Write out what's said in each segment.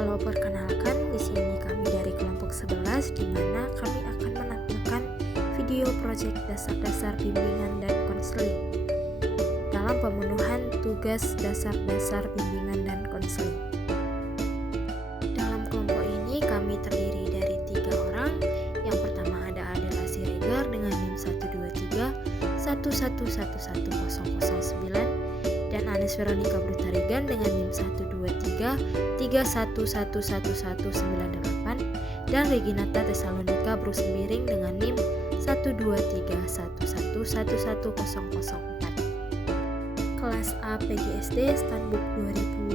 Halo, perkenalkan, di sini kami dari kelompok 11 di mana kami akan menampilkan video proyek dasar-dasar bimbingan dan konseling dalam pemenuhan tugas dasar-dasar bimbingan dan konseling. Dalam kelompok ini kami terdiri dari 3 orang. Yang pertama ada Adela Siregar dengan NIM 123 11111009 dan Anes Veronica Brutarigan dengan NIM 123 31111198 dan Reginata Tesalonika Brusemiring dengan NIM 123 11111004. Kelas A PGSD Standbook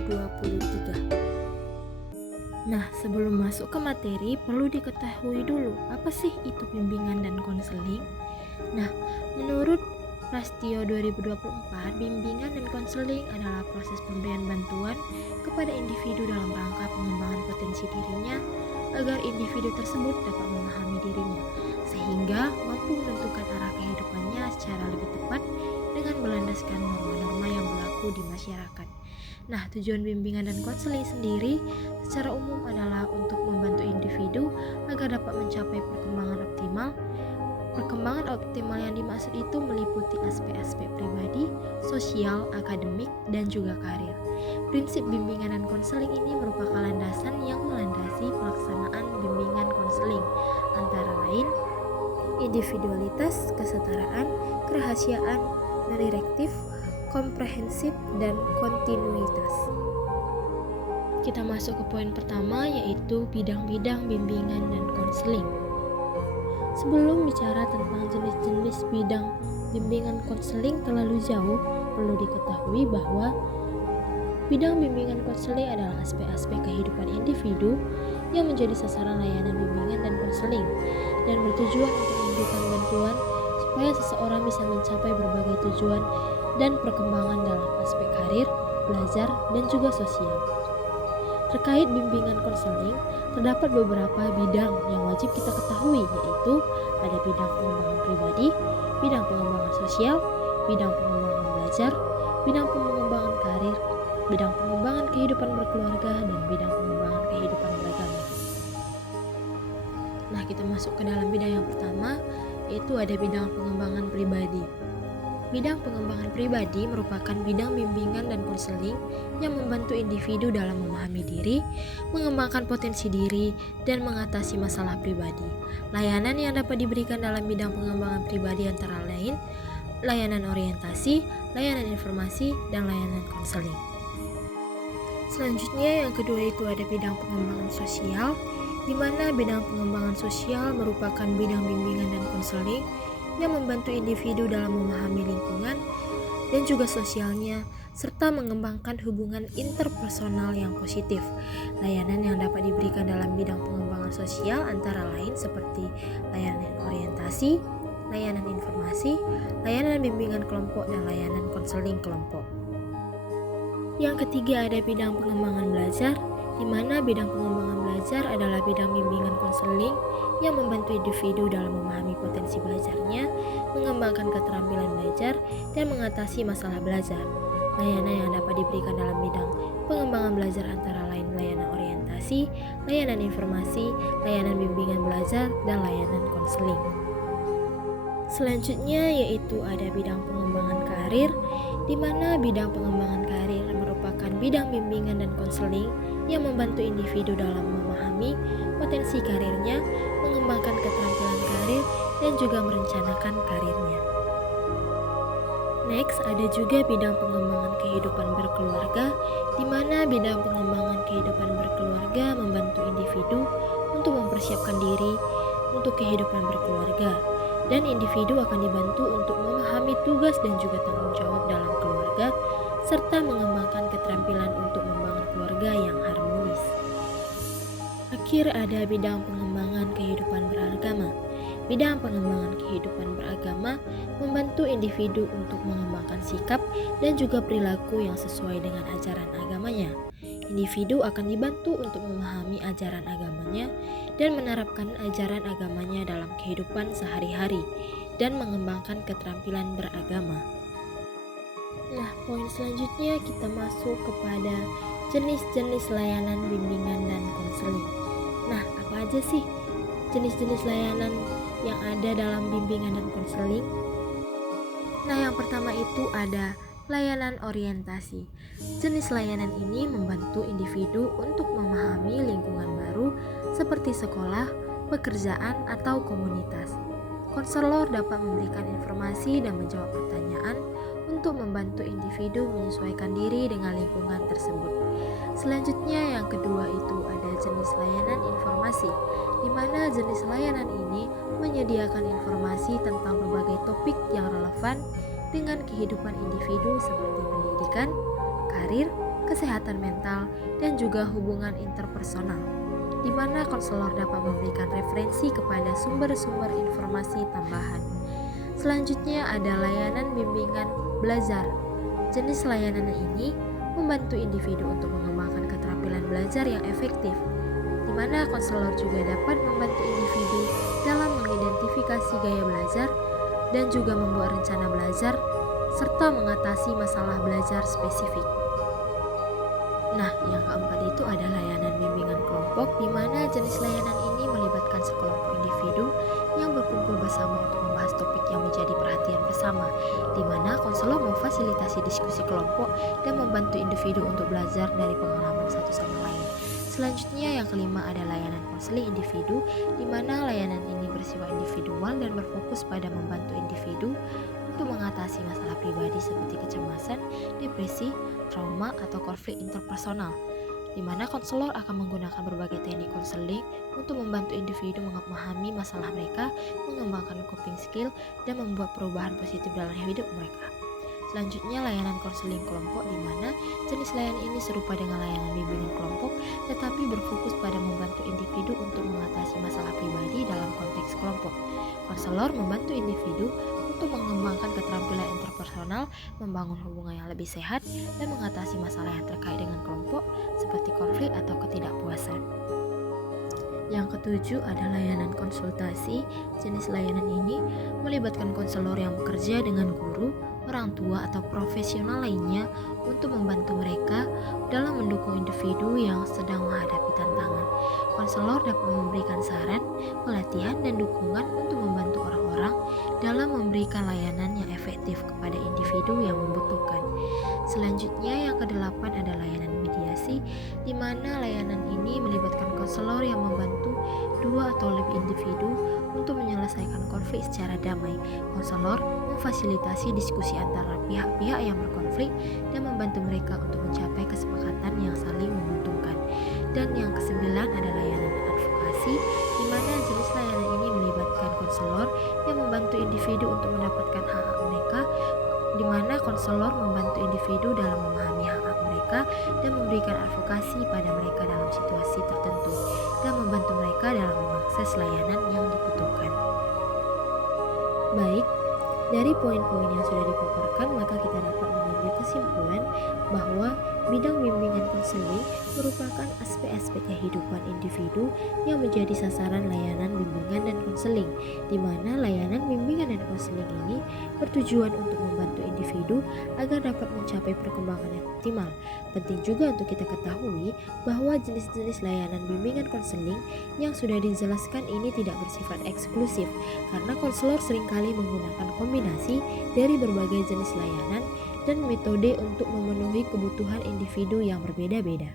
2023. Nah, sebelum masuk ke materi, perlu diketahui dulu apa sih itu bimbingan dan konseling. Nah, menurut Prastio 2024, bimbingan dan konseling adalah proses pemberian bantuan kepada individu dalam rangka pengembangan potensi dirinya agar individu tersebut dapat memahami dirinya, sehingga mampu menentukan arah kehidupannya secara lebih tepat dengan berlandaskan norma-norma yang berlaku di masyarakat. Nah, tujuan bimbingan dan konseling sendiri secara umum adalah untuk membantu individu agar dapat mencapai perkembangan optimal. Perkembangan optimal yang dimaksud itu meliputi aspek-aspek pribadi, sosial, akademik, dan juga karir. Prinsip bimbingan dan konseling ini merupakan landasan yang melandasi pelaksanaan bimbingan konseling, antara lain individualitas, kesetaraan, kerahasiaan, direktif, komprehensif, dan kontinuitas. Kita masuk ke poin pertama, yaitu bidang-bidang bimbingan dan konseling. Sebelum bicara tentang jenis-jenis bidang bimbingan konseling terlalu jauh, perlu diketahui bahwa bidang bimbingan konseling adalah aspek-aspek kehidupan individu yang menjadi sasaran layanan bimbingan dan konseling dan bertujuan untuk memberikan bantuan supaya seseorang bisa mencapai berbagai tujuan dan perkembangan dalam aspek karir, belajar, dan juga sosial. Terkait bimbingan konseling, terdapat beberapa bidang yang wajib kita ketahui, yaitu ada bidang pengembangan pribadi, bidang pengembangan sosial, bidang pengembangan belajar, bidang pengembangan karir, bidang pengembangan kehidupan berkeluarga, dan bidang pengembangan kehidupan beragama. Nah, kita masuk ke dalam bidang yang pertama, yaitu ada bidang pengembangan pribadi. Bidang pengembangan pribadi merupakan bidang bimbingan dan konseling yang membantu individu dalam memahami diri, mengembangkan potensi diri, dan mengatasi masalah pribadi. Layanan yang dapat diberikan dalam bidang pengembangan pribadi antara lain layanan orientasi, layanan informasi, dan layanan konseling. Selanjutnya yang kedua itu ada bidang pengembangan sosial, di mana bidang pengembangan sosial merupakan bidang bimbingan dan konseling yang membantu individu dalam memahami lingkungan dan juga sosialnya, serta mengembangkan hubungan interpersonal yang positif. Layanan yang dapat diberikan dalam bidang pengembangan sosial antara lain seperti layanan orientasi, layanan informasi, layanan bimbingan kelompok, dan layanan konseling kelompok. Yang ketiga ada bidang pengembangan belajar, di mana bidang pengembangan belajar adalah bidang bimbingan konseling yang membantu individu dalam memahami potensi belajarnya, mengembangkan keterampilan belajar, dan mengatasi masalah belajar. Layanan yang dapat diberikan dalam bidang pengembangan belajar antara lain layanan orientasi, layanan informasi, layanan bimbingan belajar, dan layanan konseling. Selanjutnya yaitu ada bidang pengembangan karir, di mana bidang pengembangan karir merupakan bidang bimbingan dan konseling yang membantu individu dalam memahami potensi karirnya, mengembangkan keterampilan karir, dan juga merencanakan karirnya. Next, ada juga bidang pengembangan kehidupan berkeluarga, di mana bidang pengembangan kehidupan berkeluarga membantu individu untuk mempersiapkan diri untuk kehidupan berkeluarga, dan individu akan dibantu untuk memahami tugas dan juga tanggung jawab dalam keluarga, serta mengembangkan keterampilan untuk membangun keluarga yang harmonis. Akhir ada bidang pengembangan kehidupan beragama. Bidang pengembangan kehidupan beragama membantu individu untuk mengembangkan sikap dan juga perilaku yang sesuai dengan ajaran agamanya. Individu akan dibantu untuk memahami ajaran agamanya dan menerapkan ajaran agamanya dalam kehidupan sehari-hari dan mengembangkan keterampilan beragama. Nah, poin selanjutnya kita masuk kepada Jenis-jenis layanan bimbingan dan konseling. Nah, apa aja sih jenis-jenis layanan yang ada dalam bimbingan dan konseling? Nah, yang pertama itu ada layanan orientasi. Jenis layanan ini membantu individu untuk memahami lingkungan baru seperti sekolah, pekerjaan, atau komunitas. Konselor dapat memberikan informasi dan menjawab pertanyaan untuk membantu individu menyesuaikan diri dengan lingkungan tersebut. Selanjutnya yang kedua itu ada jenis layanan informasi, di mana jenis layanan ini menyediakan informasi tentang berbagai topik yang relevan dengan kehidupan individu seperti pendidikan, karir, kesehatan mental, dan juga hubungan interpersonal, di mana konselor dapat memberikan referensi kepada sumber-sumber informasi tambahan. Selanjutnya ada layanan bimbingan belajar. Jenis layanan ini membantu individu untuk mengembangkan keterampilan belajar yang efektif, di mana konselor juga dapat membantu individu dalam mengidentifikasi gaya belajar dan juga membuat rencana belajar serta mengatasi masalah belajar spesifik. Nah, yang keempat itu ada layanan bimbingan kelompok, di mana jenis layanan ini melibatkan sekelompok individu yang berkumpul bersama untuk membahas topik yang menjadi perhatian bersama, di mana konselor memfasilitasi diskusi kelompok dan membantu individu untuk belajar dari pengalaman satu sama lain. Selanjutnya yang kelima ada layanan konseling individu, di mana layanan ini bersifat individual dan berfokus pada membantu individu untuk mengatasi masalah pribadi seperti kecemasan, depresi, trauma, atau konflik interpersonal, di mana konselor akan menggunakan berbagai teknik konseling untuk membantu individu memahami masalah mereka, mengembangkan coping skill, dan membuat perubahan positif dalam hidup mereka. Selanjutnya layanan konseling kelompok, di mana jenis layanan ini serupa dengan layanan bimbingan kelompok, tetapi berfokus pada membantu individu untuk mengatasi masalah pribadi dalam konteks kelompok. Konselor membantu individu untuk mengembangkan keterampilan interpersonal, membangun hubungan yang lebih sehat, dan mengatasi masalah yang terkait dengan kelompok seperti konflik atau ketidakpuasan. Yang ketujuh ada layanan konsultasi. Jenis layanan ini melibatkan konselor yang bekerja dengan guru, orang tua, atau profesional lainnya untuk membantu mereka dalam mendukung individu yang sedang menghadapi tantangan. Konselor dapat memberikan saran, pelatihan, dan dukungan untuk membantu orang-orang dalam memberikan layanan yang efektif kepada individu yang membutuhkan. Selanjutnya yang kedelapan ada layanan mediasi, di mana layanan ini melibatkan konselor yang membantu dua atau lebih individu untuk menyelesaikan konflik secara damai. Konselor memfasilitasi diskusi antara pihak-pihak yang berkonflik dan membantu mereka untuk mencapai kesepakatan yang saling menguntungkan. Dan yang kesembilan ada layanan advokasi, di mana jenis layanan ini melibatkan konselor yang membantu individu untuk mendapatkan hak-hak mereka, di mana konselor membantu individu dalam memahami hak-hak mereka dan memberikan advokasi pada mereka dalam situasi tertentu dan membantu mereka dalam mengakses layanan yang dibutuhkan. Baik, dari poin-poin yang sudah dipaparkan, maka kita dapat mengambil kesimpulan bahwa bidang bimbingan konseling merupakan aspek-aspek kehidupan individu yang menjadi sasaran layanan bimbingan dan konseling, di mana layanan bimbingan dan konseling ini bertujuan untuk membantu individu agar dapat mencapai perkembangan yang optimal. Penting juga untuk kita ketahui bahwa jenis-jenis layanan bimbingan konseling yang sudah dijelaskan ini tidak bersifat eksklusif, karena konselor seringkali menggunakan kombinasi dari berbagai jenis layanan dan metode untuk memenuhi kebutuhan individu yang berbeda-beda.